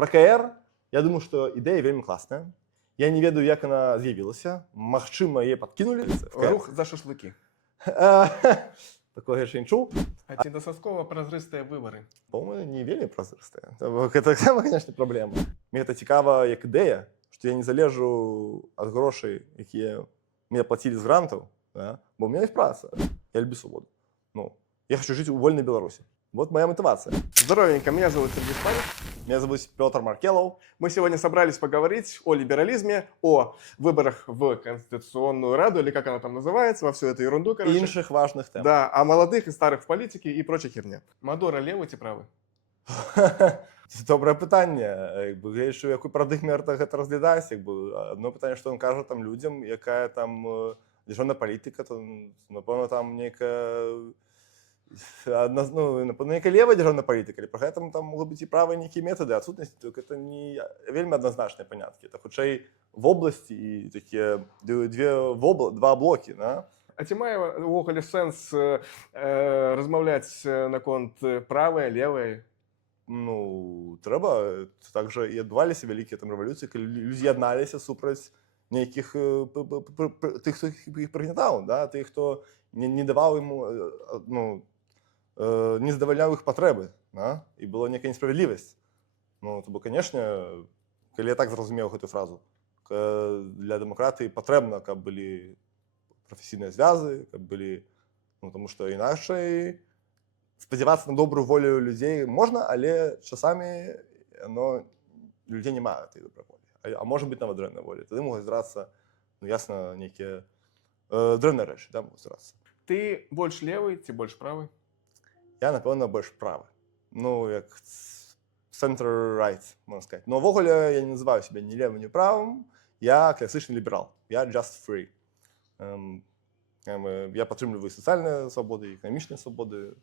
Про КР, я думаю, што ідэя вельмі класная. Я не ведаю, як яна з'явілася. Магчыма, яе падкінулі. Рух за шашлыкі. Такога яшчэ не чуў. А ці дастаткова празрыстыя выбары? По-моему, не вельмі празрыстая. Гэта таксама, конечно, праблема. Мне гэта цікава як ідэя, што я не залежу ад грошай, якія мне плацілі з грантаў, да? Бо у меня есть праца. Я люблю свободу. Ну, я хочу жить в вольной Беларуси. Вот моя мотивация. Здоровенько, меня зовут Сергей Спанин. Меня зовут Петр Маркелов. Мы сегодня собрались поговорить о либерализме, о выборах в Конституционную Раду, или как она там называется, во всю эту ерунду, короче. И інших важных тем. Да, о молодых и старых в политике и прочей херне. Мадора левый ці правы? Це добре питання. Я яшчэ у якой парадыгме гэта разглядаць. Одно питання, што ён кажа там людям, якая там дзяржаўная палітыка, то, напэўна, там нейкая нейкая левая дзяржаўная палітыка, але пры гэтым там могуць быць і правыя нейкія метады адсутнасці, только это не вельмі адназначныя паняткі. Это хутчэй вобласці і такія два блокі, да? А ці мае увогуле сэнс размаўляць наконт правыя, левыя? Ну, трэба. Так жа і адбываліся вялікія там рэвалюцыі, калі людзі ядналіся супраць нейкіх тых, хто іх прыгнятаў, да? Тых, хто не даваў ему, ну, не задавальняў іх патрэбы, да? І была нейкая несправядлівасць. Ну, то бо, канешне, калі я так зразумеў гэтую фразу, для дэмакратыі патрэбна, каб былі прафесійныя звязы, каб былі, ну, таму што іначай спадзявацца на добрую волю людзей можна, але часамі людзей не мае гэтай добрай волі. А можа быць нават дрэнная воля. Тады могуць здарацца, ну, ясна, нейкія дрэнныя рэчы, да, могуць здарацца. Ты больш левый ці больш правы? Я, напэўна, больш правы. Ну, як center-right, можна сказаць. Но ўвогуле я не называю сябе ні левым, ні правым. Я класічны ліберал. Я just free. Я падтрымліваю сацыяльныя свабоды, эканамічныя свабоды.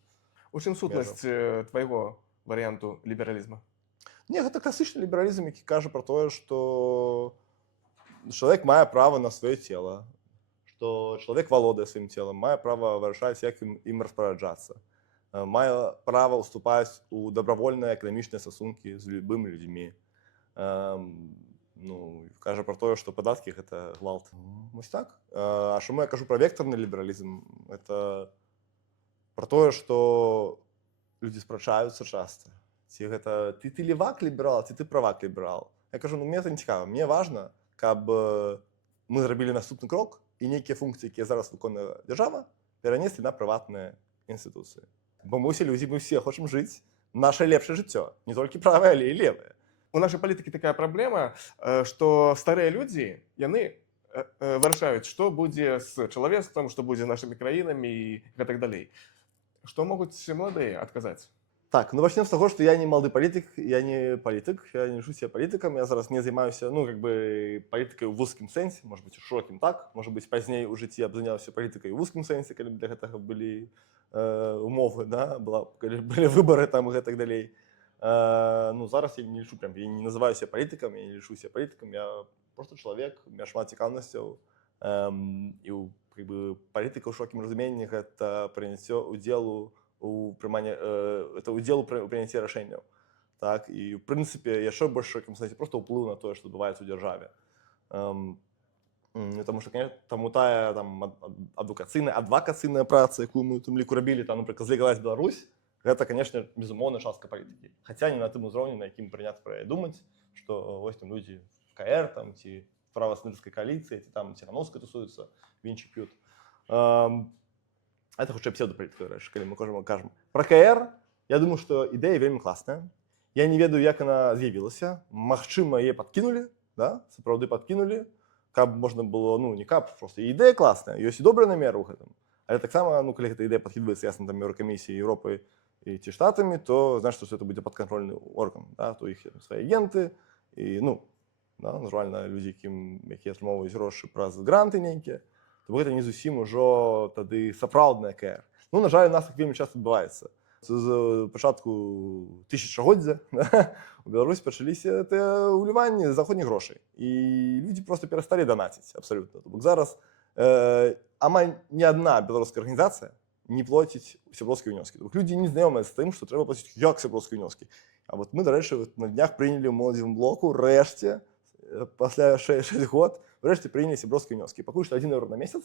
У чым сутнасць твайго варыянту лібералізма? Не, гэта класічны лібералізм, які кажа пра тое, што чалавек мае права на сваё цела, што чалавек валодае сваім целам, мае права вырашаць, як ім распараджацца, мае права ўступаць у дабравольныя эканамічныя стасункі з любымі людзьмі. Ну, кажа пра тое, што падаткі – гэта гвалт. Вось так. А чаму я кажу пра вектарны лібералізм? Гэта пра тое, што людзі спрачаюцца часта. Ці гэта ты левак ліберал, ці ты правак ліберал. Я кажу, ну, мне гэта не цікава. Мне важна, каб мы зрабілі наступны крок і нейкія функцыі, якія зараз выконвае дзяржава, перанеслі на прыватныя інстытуцыі. Бо мы ўсе хочам жыць наша лепшае жыццё. Не толькі правае, але і левае. У нашай палітыкі такая праблема, што старыя людзі, яны вырашаюць, што будзе з чалавецтвам, што будзе з нашымі краінамі і гэтак далей. Што могуць маладыя адказаць? Так, ну пачнем з таго, што я не малады палітык, я не палітык, я не лічу себе палітыкам, я зараз не займаюся, ну, как бы, палітыкай у вузкім сэнсе, можа быць, у шырокім так, можа быць, пазней у жыцці я б заняўся палітыкай у вузкім сэнсе, калі для гэтага былі умовы, да, калі былі выбары там і гэтак далей. Ну, зараз я не лічу, прям, я не называю себе палітыкам, я не лічу себе палітыкам, я просто чалавек, у меня шмат цікаўнасцяў, і как бы, палітыка ў шырокім разуменні – гэта прыняцце удзелу у прыняцці рашэнняў. Так, і, ў прынцыпе, яшчэ больш шырокім сэнсе просто ўплыў на тое, што адбываецца ў дзяржаве. Таму што, конечно, таму тая адвакацыйная праца, якую мы у тым ліку рабілі, там, напрыклад, «Злегалась Беларусь», гэта, конечно, безумоўна, частка палітыкі. Хаця не на тым узроўні, на якім прыняцца пра яе думаць, што вось там людзі в КР, там, ці праваславянскай коаліцыі, ці там Ціхановскай тусуюцца, вінчы п'ют. Это хутчэй псевдапалітыкая рэч, калі мы кажам. Пра КР, я думаю, што ідэя вельмі класная. Я не ведаю, як яна з'явілася. Магчыма, яе падкінулі, да? Сапраўды падкінулі, каб можна было, ну, не каб, просто ідэя класная, ёсць і добрыя намеры ў гэтым. Але таксама, ну, калі гэта ідэя падкідваецца, ясна, там, Еўракамісіяй, Еўропай ці Штатамі, то, значыць, што это будзе падкантрольны орган, да? То іх свае агенты, і, ну, да, натуральна, людзі, якія атрымоўваюць грошы праз гранты нейкія, то гэта не зусім ужо тады сапраўдная КР. Ну, на жаль, у нас так вельмі часта адбываецца. З пачатку тысячагоддзя у Беларусі пачаліся ўліванні заходніх грошай. І людзі проста перасталі данаціць абсалютна. То бок зараз амаль ні адна беларуская арганізацыя не платить сяброўскія ўнёскі. Людзі не знаёмыя з тым, што трэба плаціць як сяброўскія ўнёскі. А вот мы, дарэчы, на днях прынялі ў моладзевым блоку рэшце пасля 6 год рэшце прынялі сяброўскія ўнёскі. Пакуль што 1 еўра на месяц,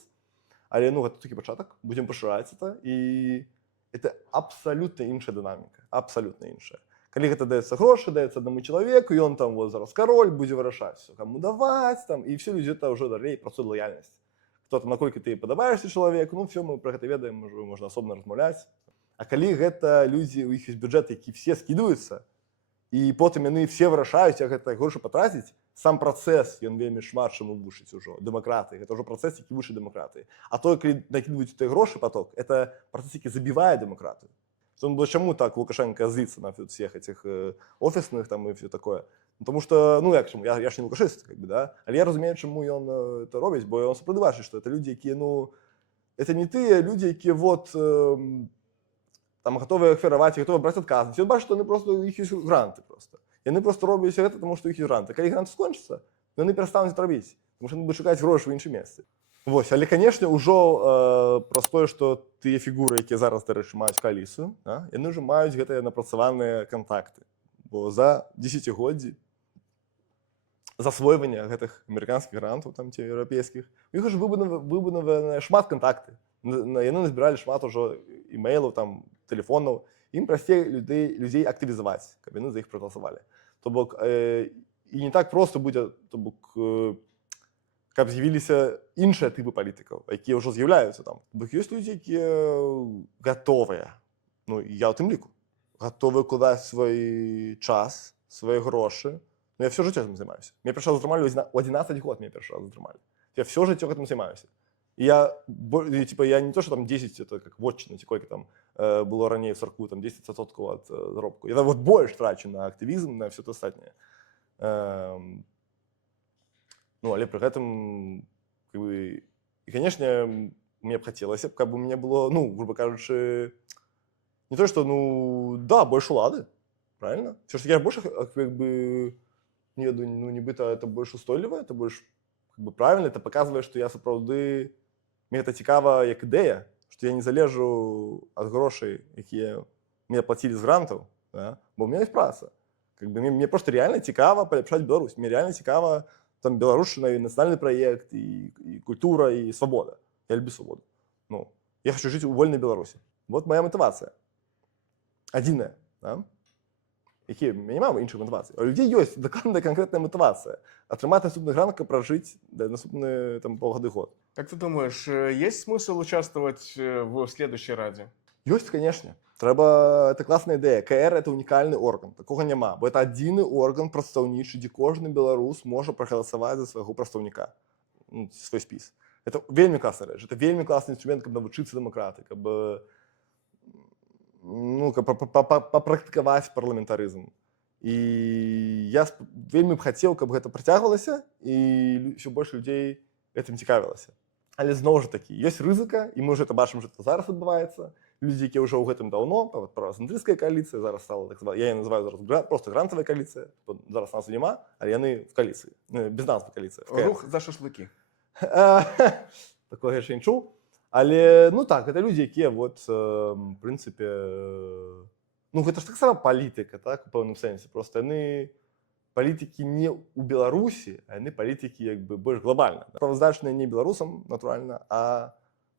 але ну гэта такі пачатак, будзем пашыраць это, і это абсалютна іншая дынаміка, абсалютна іншая. Калі гэта даецца грошы, даецца аднаму чалавеку, ён там вот зараз кароль будзе вырашаць, каму даваць там, і все людзі это ўжо далей працуе лаяльнасць. Хто там, наколькі ты падабаешся чалавеку, ну все мы пра гэта ведаем, можна асобна размаўляць. А калі гэта людзі, у іх ёсць бюджэт, які все скідуюцца, і потым яны все вырашаюць, як гэта грошы патраціць, сам працэс, ён вельмі шмат чаму вучыць ужо. Дэмакратыі, гэта ўжо працэс, які вышэй дэмакратыі. А то, калі накідваюць той грошы поток, это працэс, які забівае дэмакратыю. Чаму так Лукашенко злится на всех этих офисных там и все такое? Потому что, ну як чому, я ж не лукашист, как бы, да? Але я разумею, чому ён это робіць, бо ён сапраўды бачыць, што это людзі, якія, ну, это не тыя людзі, якія вот там гатовыя ахвяраваць, гатовыя браць адказнасць. Ён бачыць, што яны просто, у іх ёсць гранты просто. Яны просто робяць гэта, тому што у іх ёсць гранты. Калі гранты скончацца, яны перастануць это рабіць, тому што яны будуць шукаць грошы ў іншым месцы. Вось, але, канешне, ўжо праз тое, што тыя фігуры, якія зараз, дарэчы, маюць кааліцыю, да, яны ўжо маюць гэтыя напрацаваныя кантакты. Бо за дзесяцігоддзі засвойвання гэтых амерыканскіх грантаў, там, ці еўрапейскіх, у іх ўжо выбудавана шмат кантакты. Яны назбіралі шмат ужо імейлаў, там, тэлефонаў. Ім прасцей людзей актывізаваць, каб яны за іх прагаласавалі. То бок, і не так проста будзе, то бок, каб з'явіліся іншыя тыпы палітыкаў, якія ўжо з'яўляюцца там. Бо ёсць людзі, якія гатовыя, ну, я ў тым ліку, гатовыя ўкладаць свой час, свае грошы. Ну, я все жыццё гэтым займаюся. Мне першы раз затрымалі ў 11 год, мне першы раз затрымалі. Я все жыццё гэтым займаюся. І я не то, що там 10, это как вотчина, ці колькі там было раней в Сарку, там 10% ад заробку. Я вот больш трачу на актывізм, на все астатняе. Ну, але пры гэтым, как бы, і, канешне, мне б хацелася, каб у мяне было, ну, грубо кажучы, не то, што, ну, да, больш улады, правильно? Все ж таки, я больш, как бы, не ведаю, ну, нібыта, это больш устойліва, это больш, как бы, правильно, это паказвае, што я сапраўды, мне гэта цікава як ідэя, што я не залежу ад грошай, якія мне плацілі з грантаў, да? Бо ў мяне ёсць праца. Как бы, мне просто реально цікава паляпшаць Беларусь, мне реально цікава там беларушчына і нацыянальны праект, і культура, і свабода. Я люблю свабоду. Ну, я хочу жыць у вольнай Беларусі. Вот моя матывацыя. Адзіная, да? Якія, я не маю іншых матывацый. А у людзей ёсць дакладная канкрэтная матывацыя. Атрымаць наступны грант, каб пражыць наступны там полгода-год. Как ты думаешь, есть смысл участвовать в следующей Раде? Ёсць, конечно. Трэба, это классная ідэя. КР это унікальны орган, такога няма, бо это адзіны орган прадстаўнічы, дзе кожны беларус можа прагаласаваць за свайго прадстаўніка, ну, свой спіс. Это вельмі класная рэч, это вельмі класны інструмент, каб навучыцца дэмакраты, каб, ну, каб папрактыкаваць парламентарызм. І я вельмі б хацеў, каб гэта працягвалася, і ўсё больш людзей гэтым цікавілася. Але зноў жа такі, ёсць рызыка, і мы ўжо это бачым, што это зараз адбываецца. Людзі, якія ўжо ў гэтым даўно, правацэнтрысцкая коаліцыя, зараз стала, так званая, я яе называю зараз просто грантавая коаліцыя, зараз назвы няма, але яны в коаліцыі, без назвы коаліцыя. Рух за шашлыкі. Такое яшчэ не чуў. Але, ну так, гэта людзі, якія, вот, в прынцыпе, ну гэта ж таксама палітыка, так, у пэўным сэнсе, просто яны палітыкі не ў Беларусі, а яны палітыкі, як бы, больш глобальна. Праваздачныя не беларусам, натуральна, а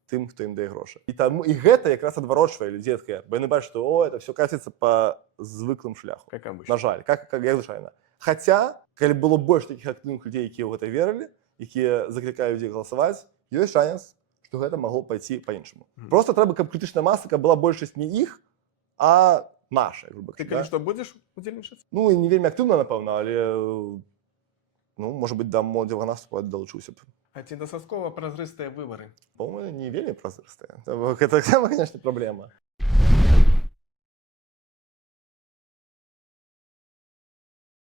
тым, хто ім дае грошы. І гэта якраз адварочвае людзей ад КР, бо яны бачаць, што о, это все каціцца па звыклым шляху. Как обычно. На жаль, як звычайна. Хаця, калі было больш такіх актыўных людзей, якія ў гэта верылі, якія заклікаюць людзей галасаваць, ёсць шанец, што гэта магло пайці па-іншаму. Просто трэба, каб крытычная маса, каб была большасць не іх, а наша, грубо Ты, кажучи. конечно, будешь удзельнічаць? Ну, і не вельмі актыўна, напэўна, але, ну, можа быць, да моладзевага наступу далучыўся б. А ці дастаткова празрыстыя выбары? По-моему, не вельмі празрыстыя. Гэта таксама, конечно, праблема.